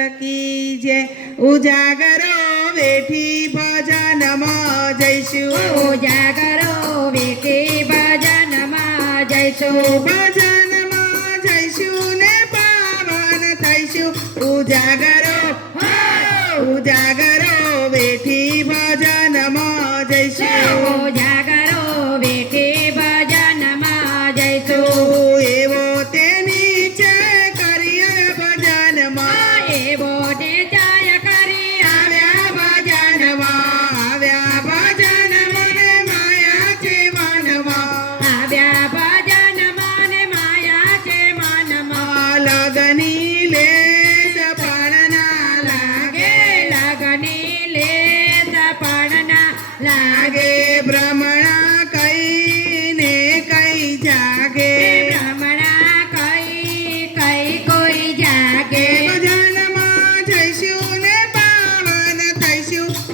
બોલ કી જે ઉજાગરો વેઠી ભજનમાં જઈશું. ઉજાગરો વેઠી ભજનમાં જઈશું. ભજનમાં જઈશું ને પાવન થઈશું. ઉજાગરો ઉજાગરો વેઠી ભજન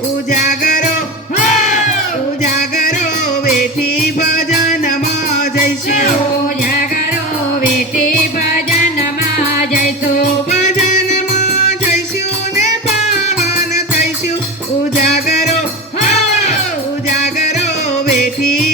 ઉજાગરો ઉજાગરો ભજનમાં જઈશું. ઉજાગરો વેઠી ભજનમાં જઈશું. ભજનમાં ઉજાગરો ઉજાગરો વેઠી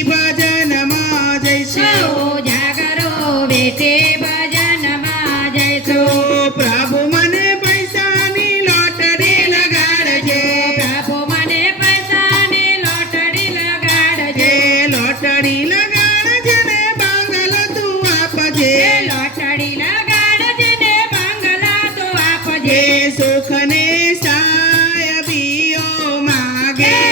Yeah.